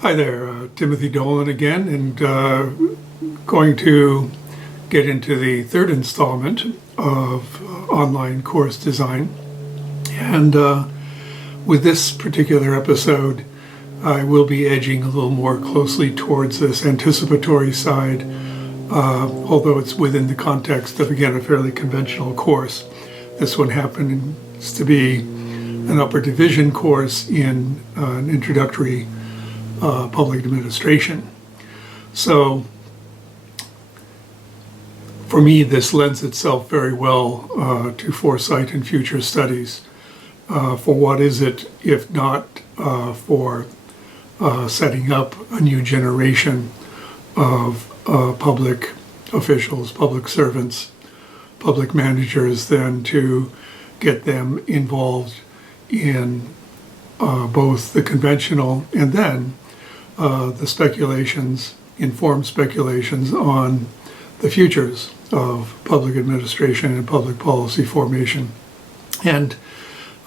Hi there, Timothy Dolan again, and going to get into the third installment of online course design. And with this particular episode, I will be edging a little more closely towards this anticipatory side, although it's within the context of, again, a fairly conventional course. This one happens to be an upper division course in an introductory public administration. So for me, this lends itself very well to foresight and future studies. For what is it if not for setting up a new generation of public officials, public servants, public managers, then to get them involved in both the conventional and then the speculations, informed speculations on the futures of public administration and public policy formation, and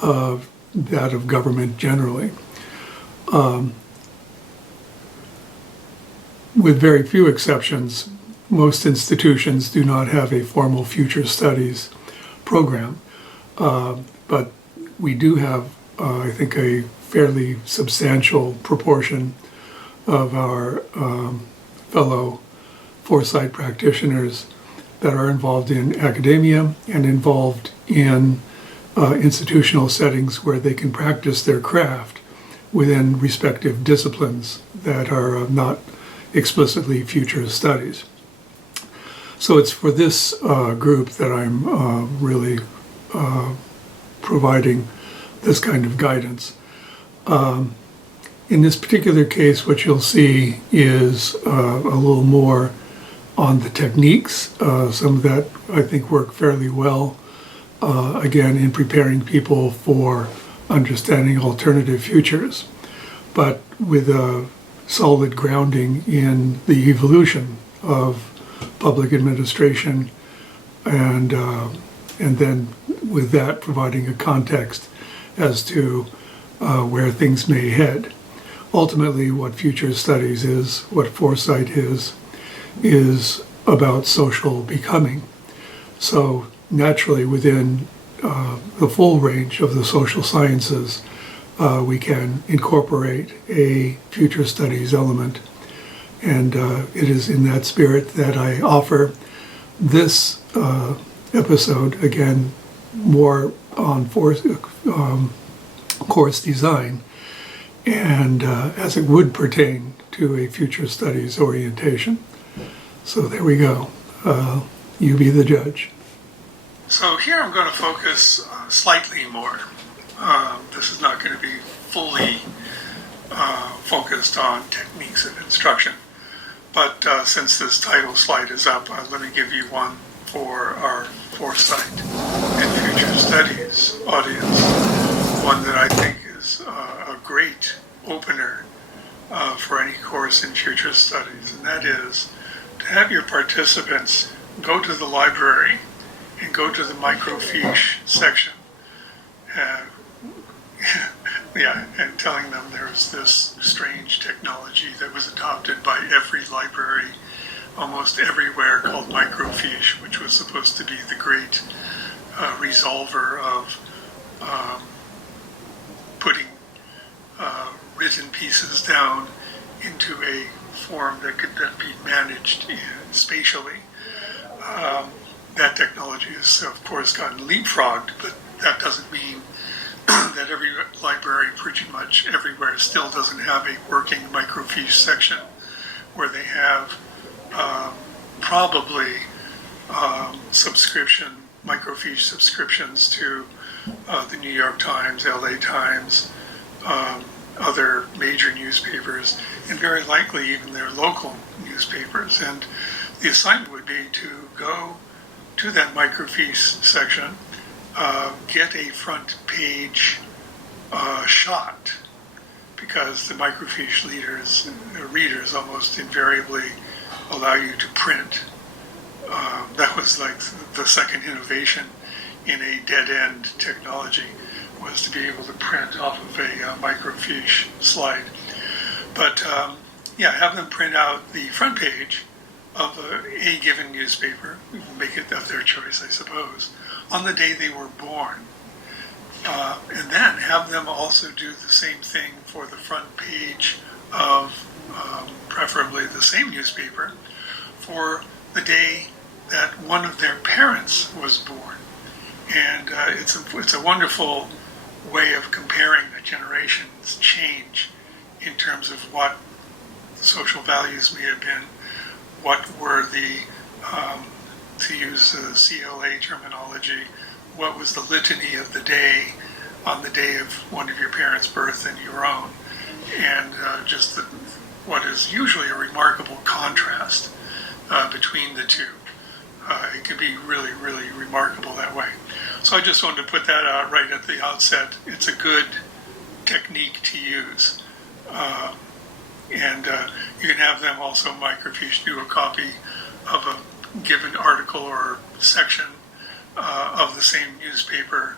that of government generally. With very few exceptions, most institutions do not have a formal future studies program, but we do have, I think, a fairly substantial proportion of our fellow foresight practitioners that are involved in academia and involved in institutional settings where they can practice their craft within respective disciplines that are not explicitly future studies. So it's for this group that I'm really providing this kind of guidance. In this particular case, what you'll see is a little more on the techniques. Some of that, I think, work fairly well, again, in preparing people for understanding alternative futures, but with a solid grounding in the evolution of public administration, and then with that providing a context as to where things may head. Ultimately, what future studies is, what foresight is about social becoming. So naturally, within the full range of the social sciences, we can incorporate a future studies element. And it is in that spirit that I offer this episode, again, more on course design, and as it would pertain to a future studies orientation. So there we go. You be the judge. So here I'm going to focus slightly more. This is not going to be fully focused on techniques of instruction. But since this title slide is up, let me give you one for our foresight and future studies audience. One that I think is a great opener for any course in future studies, and that is to have your participants go to the library and go to the microfiche section. And telling them there's this strange technology that was adopted by every library almost everywhere called microfiche, which was supposed to be the great resolver of putting written pieces down into a form that could then be managed spatially. That technology has, of course, gotten leapfrogged, but that doesn't mean that every library pretty much everywhere still doesn't have a working microfiche section where they have probably microfiche subscriptions to the New York Times, LA Times, other major newspapers, and very likely even their local newspapers. And the assignment would be to go to that microfiche section, get a front page shot, because the microfiche readers almost invariably allow you to print. That was like the second innovation in a dead-end technology, was to be able to print off of a microfiche slide. But yeah, have them print out the front page of a given newspaper, make it of their choice, I suppose, on the day they were born. And then have them also do the same thing for the front page of preferably the same newspaper for the day that one of their parents was born. And it's a wonderful way of comparing the generations change in terms of what social values may have been, what were the, to use the CLA terminology, what was the litany of the day on the day of one of your parents' birth and your own, and just what is usually a remarkable contrast between the two. It can be really, really remarkable that way. So I just wanted to put that out right at the outset. It's a good technique to use. And you can have them also microfiche, do a copy of a given article or section of the same newspaper,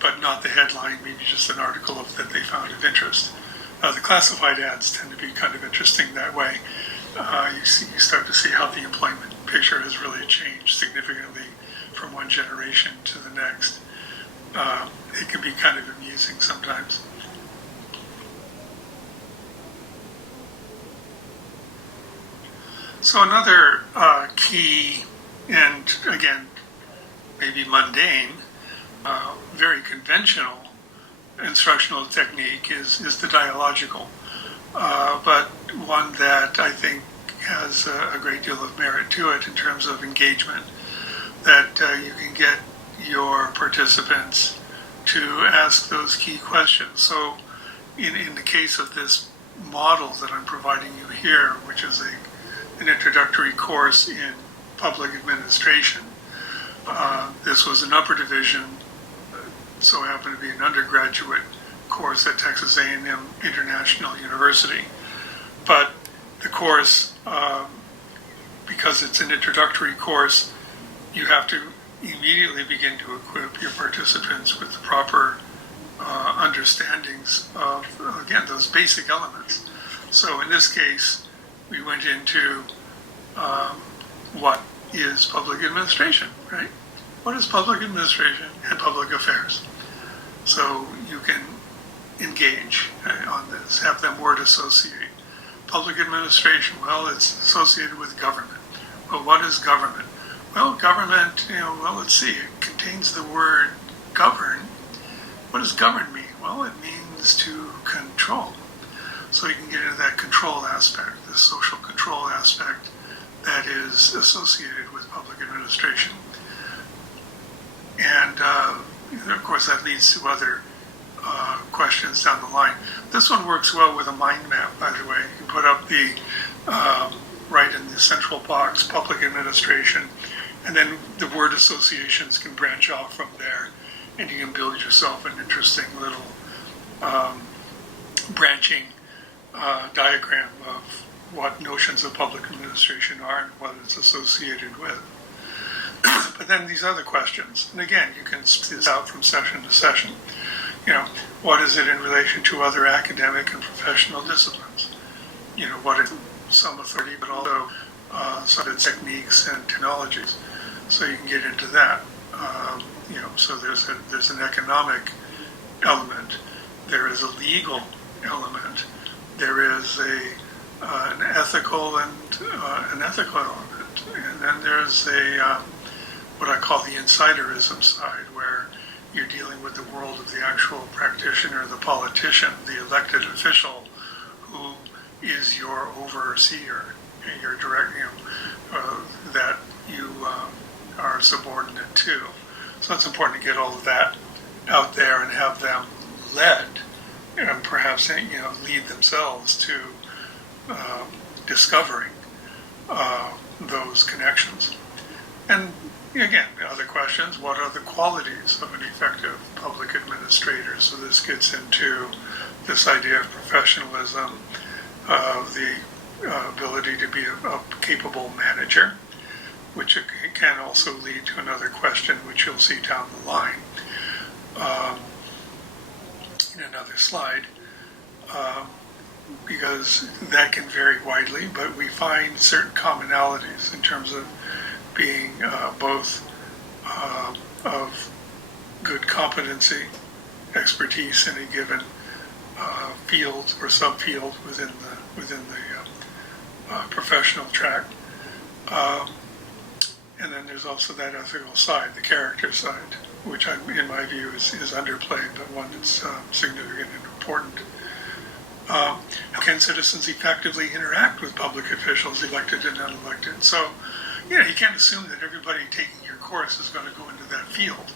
but not the headline, maybe just an article that they found of interest. The classified ads tend to be kind of interesting that way. You start to see how the employment picture has really changed significantly from one generation to the next. It can be kind of amusing sometimes. So another key, and again, maybe mundane, very conventional instructional technique is the dialogical, but one that I think has a great deal of merit to it in terms of engagement, that you can get your participants to ask those key questions. So in the case of this model that I'm providing you here, which is an introductory course in public administration, this was an upper division, so happened to be an undergraduate course at Texas A&M International University. But the course, because it's an introductory course, you have to immediately begin to equip your participants with the proper understandings of, again, those basic elements. So in this case, we went into what is public administration, right? What is public administration and public affairs? So you can engage on this, have them word associate. Public administration, well, it's associated with government. Well, what is government? Well, government, let's see, it contains the word govern. What does govern mean? Well, it means to control. So you can get into that control aspect, the social control aspect that is associated with public administration. And of course that leads to other questions down the line. This one works well with a mind map, by the way. You can put up the, right in the central box, public administration, and then the word associations can branch off from there, and you can build yourself an interesting little branching diagram of what notions of public administration are and what it's associated with. But then these other questions, and again, you can split this out from session to session. What is it in relation to other academic and professional disciplines? What is some authority, but also some of the techniques and technologies. So you can get into that. So there's an economic element, there is a legal element, there is an ethical and an ethical element, and then there's what I call the insiderism side, where you're dealing with the world of the actual practitioner, the politician, the elected official, who is your overseer, your direct, that you are subordinate to. So it's important to get all of that out there and have them led, and perhaps lead themselves to discovering those connections. And again, other questions, what are the qualities of an effective public administrator? So this gets into this idea of professionalism, of the ability to be a capable manager, which can also lead to another question, which you'll see down the line in another slide. because that can vary widely, but we find certain commonalities in terms of being both of good competency, expertise in a given field or subfield within the professional track. And then there's also that ethical side, the character side, which in my view is underplayed, but one that's significant and important. How can citizens effectively interact with public officials, elected and unelected? So, you can't assume that everybody taking your course is going to go into that field.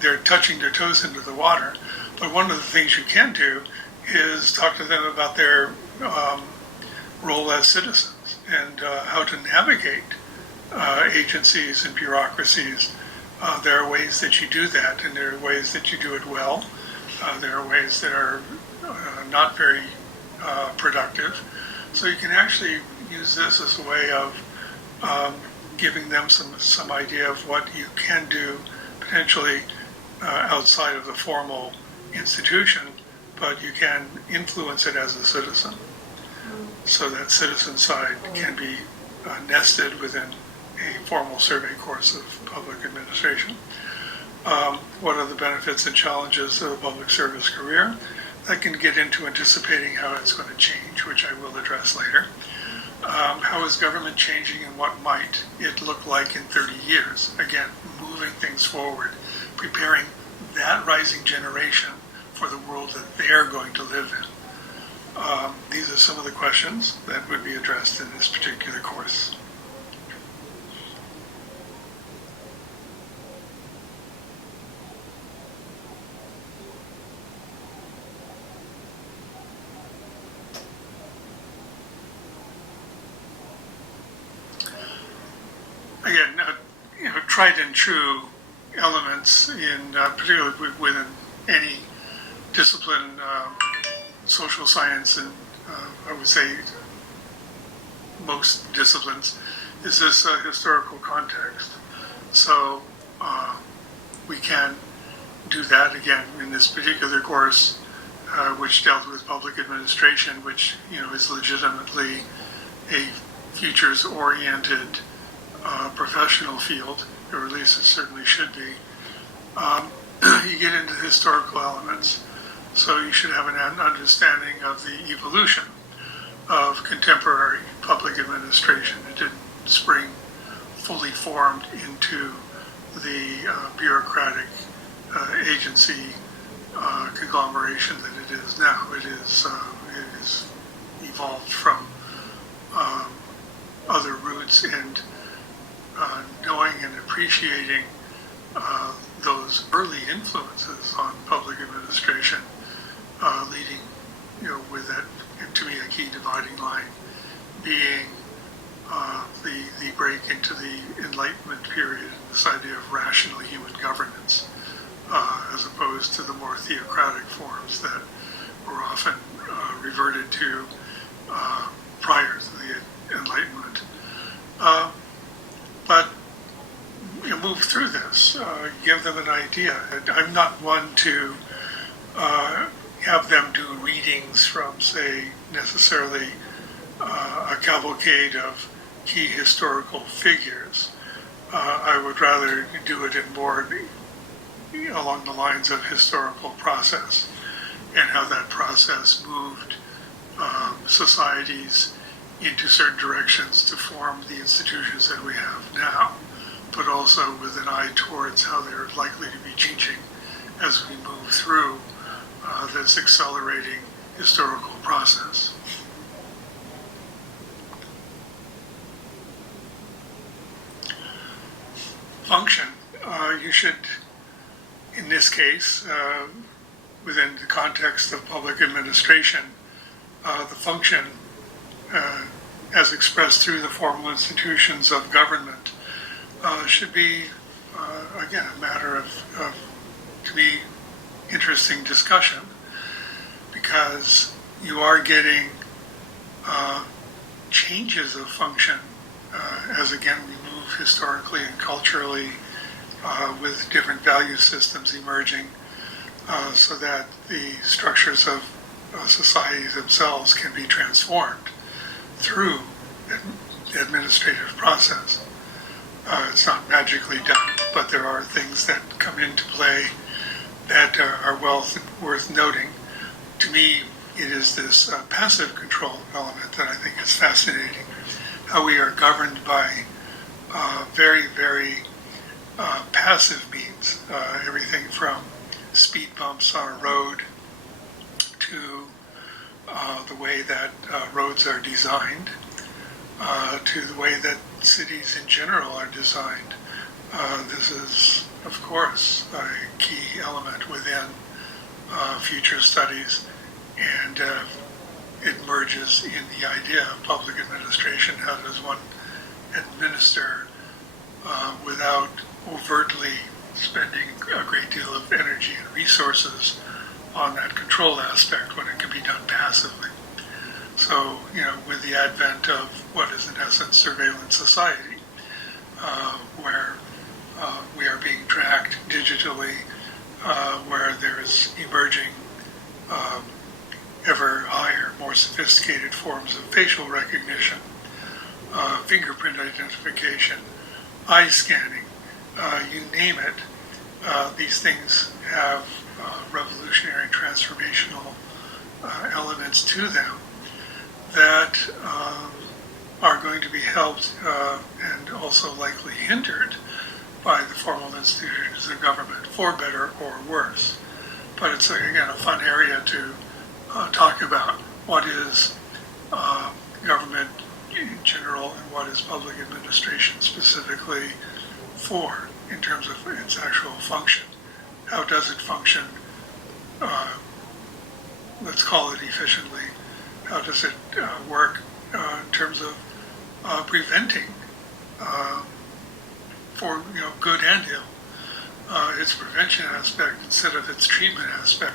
They're touching their toes into the water. But one of the things you can do is talk to them about their role as citizens and how to navigate agencies and bureaucracies. There are ways that you do that, and there are ways that you do it well. There are ways that are not very productive. So you can actually use this as a way of giving them some idea of what you can do potentially outside of the formal institution, but you can influence it as a citizen. So that citizen side can be nested within a formal survey course of public administration. What are the benefits and challenges of a public service career? I can get into anticipating how it's going to change, which I will address later. How is government changing and what might it look like in 30 years? Again, moving things forward, preparing that rising generation for the world that they're going to live in. These are some of the questions that would be addressed in this particular course. Again, tried and true elements in particularly within any discipline, social science, and I would say most disciplines, is this historical context. So we can do that again in this particular course, which dealt with public administration, which is legitimately a futures-oriented professional field, or at least it certainly should be. You get into historical elements. So you should have an understanding of the evolution of contemporary public administration. It didn't spring fully formed into the bureaucratic agency conglomeration that it is now. It is evolved from other roots, and knowing and appreciating those early influences on public administration, leading, with that, to me, a key dividing line being the break into the Enlightenment period, this idea of rational human governance, as opposed to the more theocratic forms that were often reverted to prior to the Enlightenment. But move through this, give them an idea. I'm not one to have them do readings from, say, necessarily a cavalcade of key historical figures. I would rather do it in more along the lines of historical process and how that process moved societies into certain directions to form the institutions that we have now, but also with an eye towards how they're likely to be changing as we move through this accelerating historical process. Function. You should, in this case, within the context of public administration, the function as expressed through the formal institutions of government should be, again, a matter of, to me, interesting discussion, because you are getting changes of function as, again, we move historically and culturally with different value systems emerging, so that the structures of societies themselves can be transformed through the administrative process. It's not magically done, but there are things that come into play that are well worth noting. To me, it is this passive control element that I think is fascinating. How we are governed by very, very passive means. Everything from speed bumps on a road to the way that roads are designed, to the way that cities in general are designed. This is, of course, a key element within future studies, and it merges in the idea of public administration. How does one administer without overtly spending a great deal of energy and resources on that control aspect when it can be done passively? So, with the advent of what is in essence surveillance society, where we are being tracked digitally, where there is emerging ever higher, more sophisticated forms of facial recognition, fingerprint identification, eye scanning, you name it. These things have revolutionary, transformational elements to them that are going to be helped and also likely hindered by the formal institutions of government, for better or worse. But it's, again, a fun area to talk about what is government in general and what is public administration specifically for in terms of its actual function. How does it function, let's call it efficiently? How does it work in terms of preventing for good and ill? Its prevention aspect instead of its treatment aspect,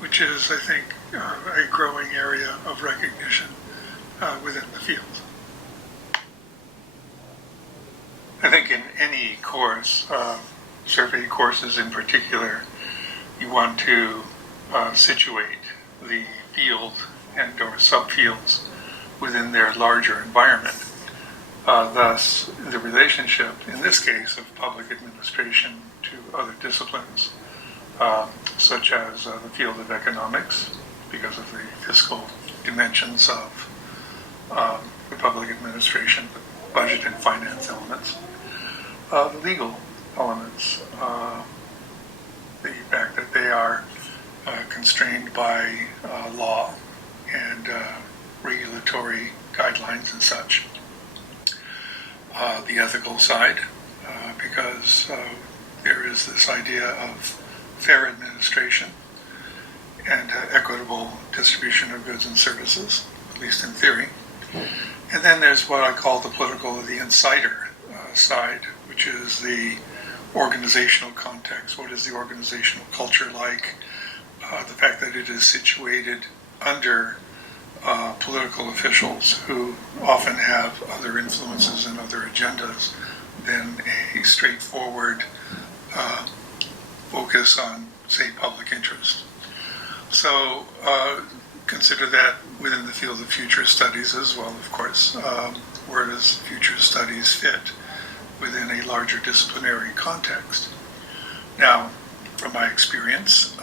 which is, I think, a growing area of recognition within the field. I think in any course, survey courses in particular, you want to situate the field and or subfields within their larger environment. Thus, the relationship, in this case, of public administration to other disciplines, such as the field of economics, because of the fiscal dimensions of the public administration, the budget and finance elements, the legal elements, the fact that they are constrained by law and regulatory guidelines and such. The ethical side, because there is this idea of fair administration and equitable distribution of goods and services, at least in theory. And then there's what I call the political or the insider side, which is the organizational context. What is the organizational culture like? The fact that it is situated under political officials who often have other influences and other agendas than a straightforward focus on, say, public interest. So consider that within the field of future studies as well, of course. Where does future studies fit within a larger disciplinary context? Now, from my experience,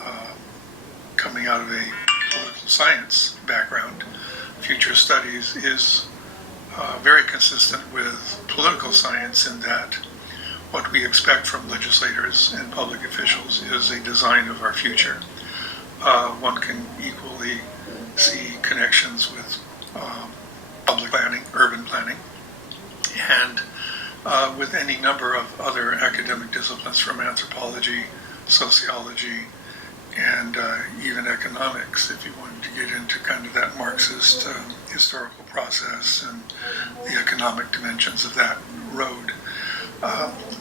coming out of a political science background, future studies is very consistent with political science in that what we expect from legislators and public officials is a design of our future. One can equally see connections with public planning, urban planning, and with any number of other academic disciplines from anthropology, sociology, and even economics, if you wanted to get into kind of that Marxist historical process and the economic dimensions of that road.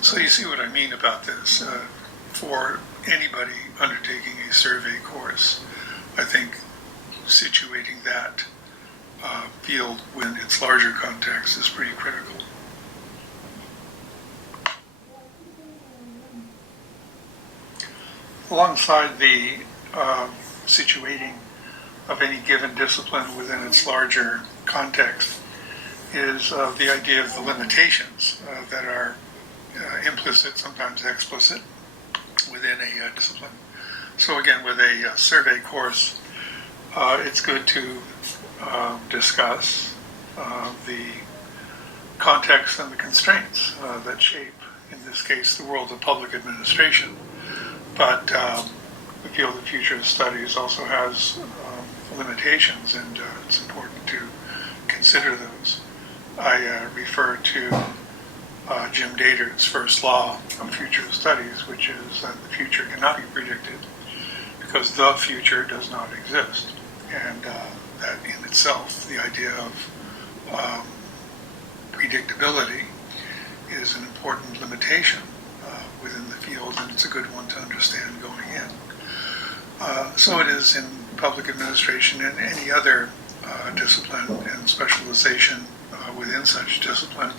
So you see what I mean about this. For anybody undertaking a survey course, I think situating that field within its larger context is pretty critical. Alongside the situating of any given discipline within its larger context is the idea of the limitations that are implicit, sometimes explicit, within a discipline. So again, with a survey course, it's good to discuss the context and the constraints that shape, in this case, the world of public administration. But the field of future studies also has limitations, and it's important to consider those. I refer to Jim Dator's first law of future studies, which is that the future cannot be predicted because the future does not exist. And that in itself, the idea of predictability is an important limitation within the field, and it's a good one to understand going in. So it is in public administration and any other discipline and specialization within such discipline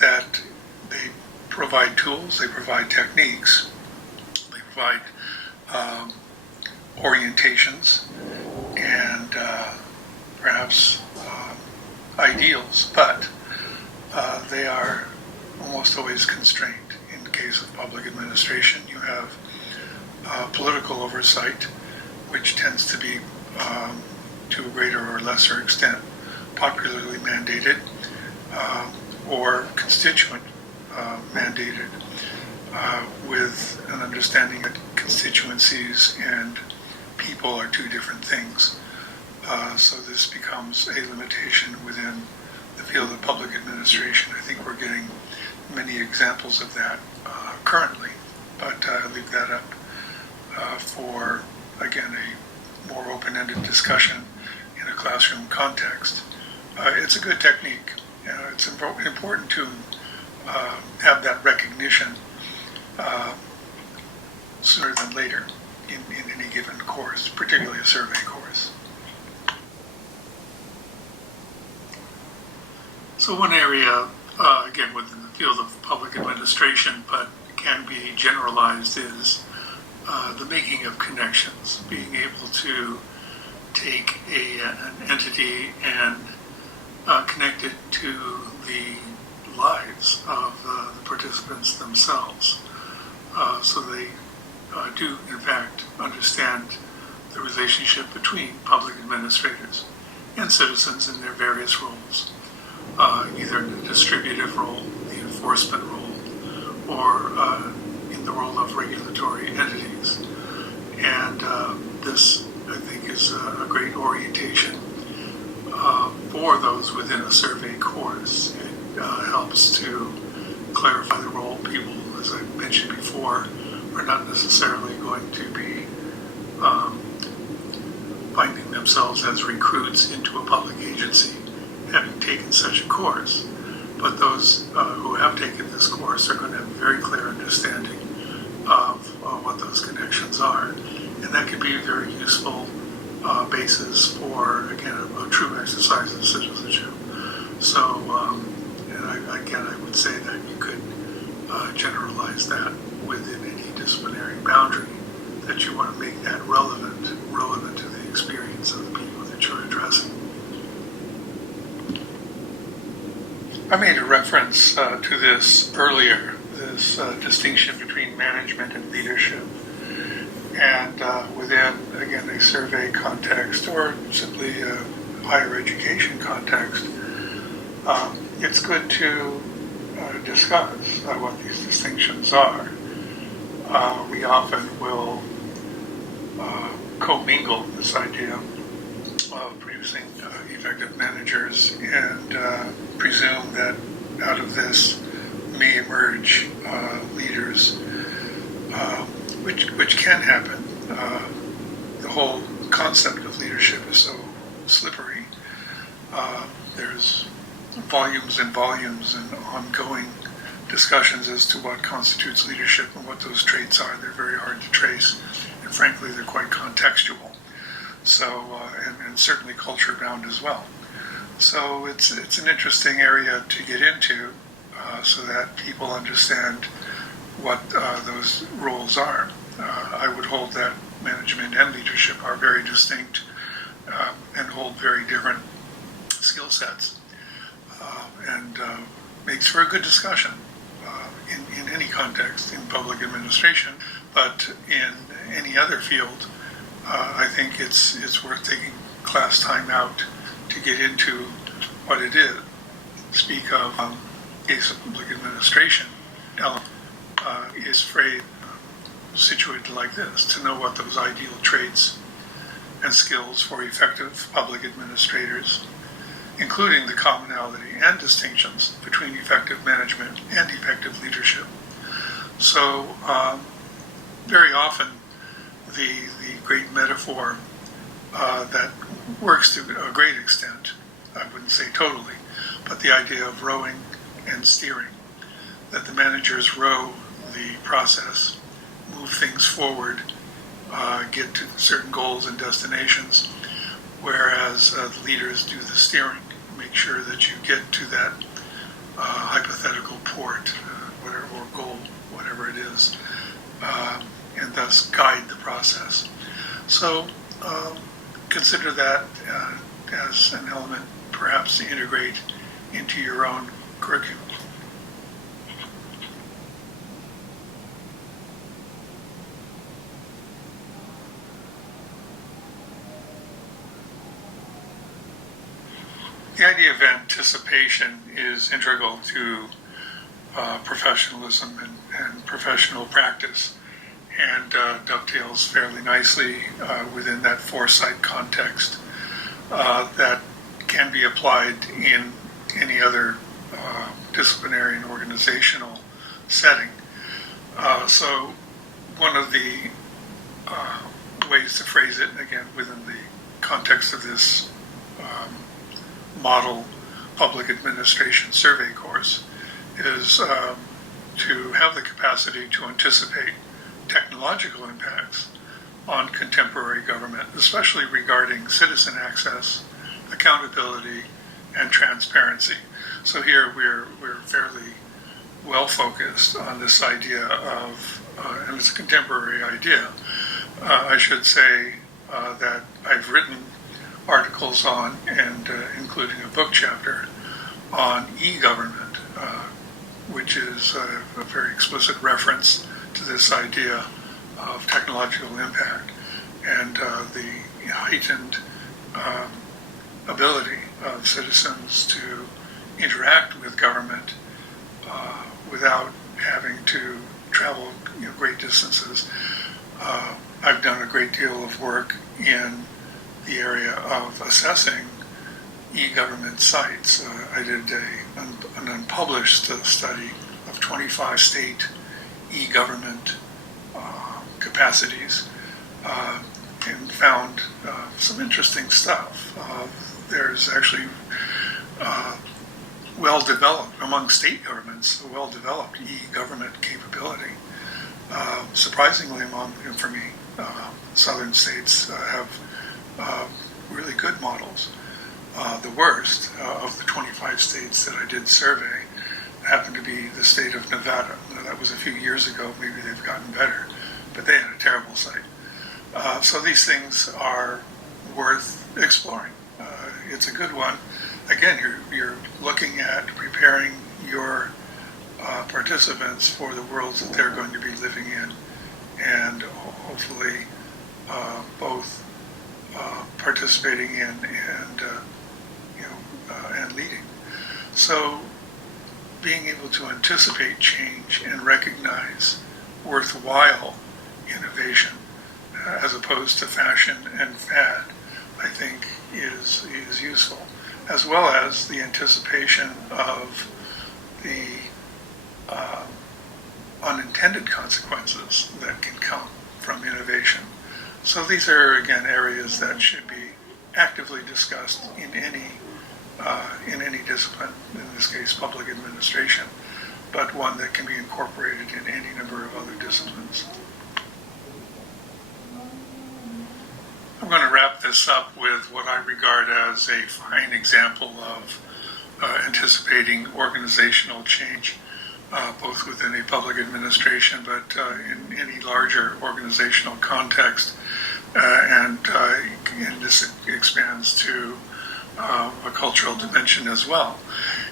that they provide tools, they provide techniques, they provide orientations, and perhaps ideals, but they are almost always constrained. In the case of public administration, you have political oversight, which tends to be, to a greater or lesser extent, popularly mandated, or constituent mandated, with an understanding that constituencies and people are two different things. So this becomes a limitation within the field of public administration. I think we're getting many examples of that currently, but I leave that up for, again, a more open-ended discussion in a classroom context. It's a good technique. It's important to have that recognition sooner than later in any given course, particularly a survey course. So one area, again, within the field of public administration, but can be generalized, is the making of connections, being able to take an entity and connect it to the lives of the participants themselves. So they do, in fact, understand the relationship between public administrators and citizens in their various roles, either in the distributive role, the enforcement role, or in the role of regulatory entities. And this, I think, is a great orientation for those within a survey course. It helps to clarify the role. People, as I mentioned before, are not necessarily going to be finding themselves as recruits into a public agency having taken such a course. But those who have taken this course are going to have a very clear understanding of what those connections are. And that could be a very useful basis for, again, a true exercise of citizenship. So, and I would say that you could generalize that within any disciplinary boundary, that you want to make that relevant to the experience of the people that you're addressing. I made a reference to this earlier, this distinction between management and leadership. And within, again, a survey context or simply a higher education context, it's good to discuss what these distinctions are. We often will commingle this idea of producing effective managers and presume that out of this may emerge leaders, which can happen. The whole concept of leadership is so slippery. There's volumes and volumes and ongoing discussions as to what constitutes leadership and what those traits are. They're very hard to trace, and frankly, they're quite contextual. So, and certainly culture-bound as well. So it's an interesting area to get into, so that people understand what those roles are. I would hold that management and leadership are very distinct and hold very different skill sets, and makes for a good discussion in any context in public administration, but in any other field. I think it's worth taking class time out to get into what it is. Speak of case of public administration element is phrased situated like this: to know what those ideal traits and skills for effective public administrators, including the commonality and distinctions between effective management and effective leadership. So very often the great metaphor that works to a great extent, I wouldn't say totally, but the idea of rowing and steering, that the managers row the process, move things forward, get to certain goals and destinations, whereas the leaders do the steering, make sure that you get to that hypothetical port, whatever, or goal, whatever it is, and thus guide the process. So consider that as an element perhaps to integrate into your own curriculum. The idea of anticipation is integral to professionalism and professional practice, and dovetails fairly nicely within that foresight context that can be applied in any other disciplinary and organizational setting. So one of the ways to phrase it, again within the context of this model public administration survey course, is to have the capacity to anticipate technological impacts on contemporary government, especially regarding citizen access, accountability, and transparency. So here we're fairly well focused on this idea of, and it's a contemporary idea, I should say, that I've written articles on, and including a book chapter on e-government, which is a very explicit reference to this idea of technological impact and the heightened ability of citizens to interact with government without having to travel great distances. I've done a great deal of work in the area of assessing e-government sites. I did an unpublished study of 25 state e-government capacities and found some interesting stuff. There's actually well-developed, among state governments, a well-developed e-government capability. Surprisingly, for me, southern states have really good models. The worst of the 25 states that I did survey happened to be the state of Nevada. Now, that was a few years ago. Maybe they've gotten better, but they had a terrible site. So these things are worth exploring. It's a good one. Again, you're looking at preparing your participants for the worlds that they're going to be living in, and hopefully both participating in and leading. So being able to anticipate change and recognize worthwhile innovation as opposed to fashion and fad, I think is useful, as well as the anticipation of the unintended consequences that can come from innovation. So these are, again, areas that should be actively discussed in any discipline, in this case public administration, but one that can be incorporated in any number of other disciplines. I'm going to wrap this up with what I regard as a fine example of anticipating organizational change, both within a public administration, but in any larger organizational context, and and this expands to a cultural dimension as well.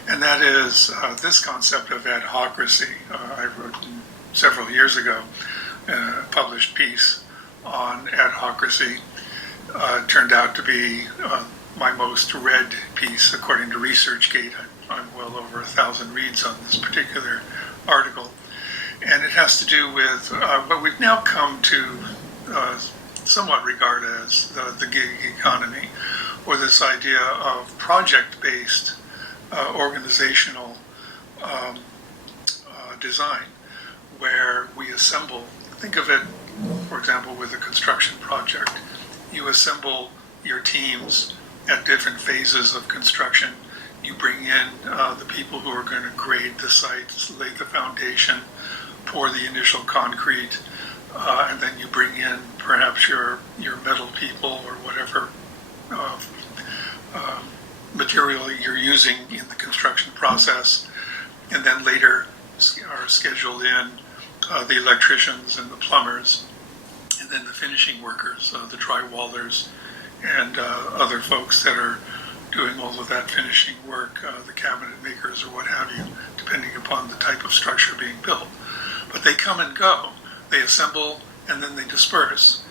And that is this concept of adhocracy. I wrote several years ago a published piece on adhocracy. Turned out to be my most read piece according to ResearchGate. I'm well over 1,000 reads on this particular article. And it has to do with what we've now come to somewhat regard as the gig economy, or this idea of project-based organizational design, where we assemble, think of it, for example, with a construction project. You assemble your teams at different phases of construction. You bring in the people who are going to grade the site, lay the foundation, pour the initial concrete, and then you bring in perhaps your metal people or whatever material you're using in the construction process, and then later are scheduled in the electricians and the plumbers, and then the finishing workers, the drywallers, and other folks that are doing all of that finishing work, the cabinet makers or what have you, depending upon the type of structure being built. But they come and go. They assemble and then they disperse.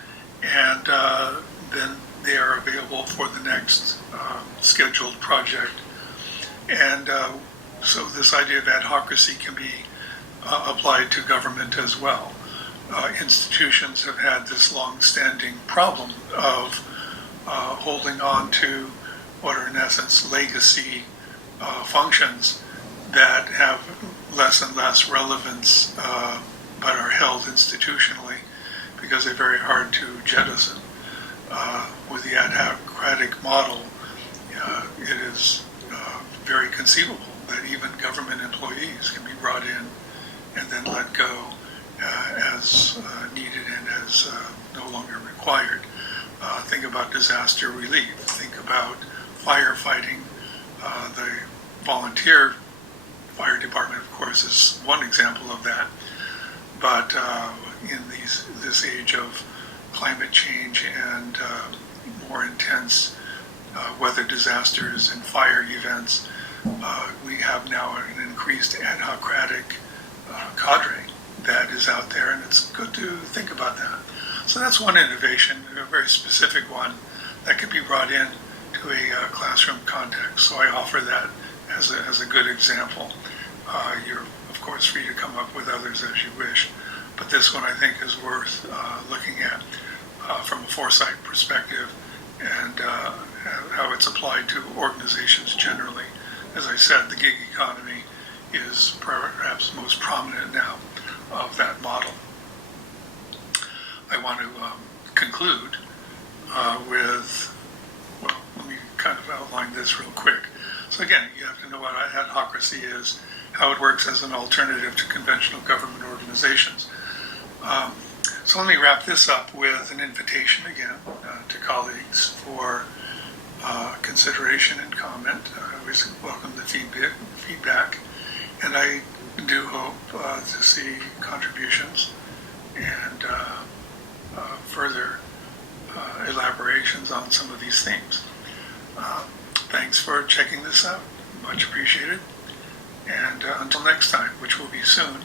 And then they are available for the next scheduled project. And so this idea of adhocracy can be applied to government as well. Institutions have had this long-standing problem of holding on to what are in essence legacy functions that have less and less relevance but are held institutionally because they're very hard to jettison. With the adhocratic model, it is very conceivable that even government employees can be brought in and then let go as needed and as no longer required. Think about disaster relief. Think about firefighting. The volunteer fire department, of course, is one example of that. But in this age of climate change and more intense weather disasters and fire events, we have now an increased adhocratic cadre that is out there, and it's good to think about that. So that's one innovation, a very specific one that could be brought in to a classroom context. So I offer that as a good example. You're, of course, free to come up with others as you wish, but this one I think is worth looking at from a foresight perspective and how it's applied to organizations generally. As I said, the gig economy is perhaps most prominent now of that model. I want to conclude with, well, let me kind of outline this real quick. So again, you have to know what adhocracy is, how it works as an alternative to conventional government organizations. So let me wrap this up with an invitation again to colleagues for consideration and comment. I always welcome the feedback, and I do hope to see contributions and further elaborations on some of these themes. Thanks for checking this out. Much appreciated. And until next time, which will be soon,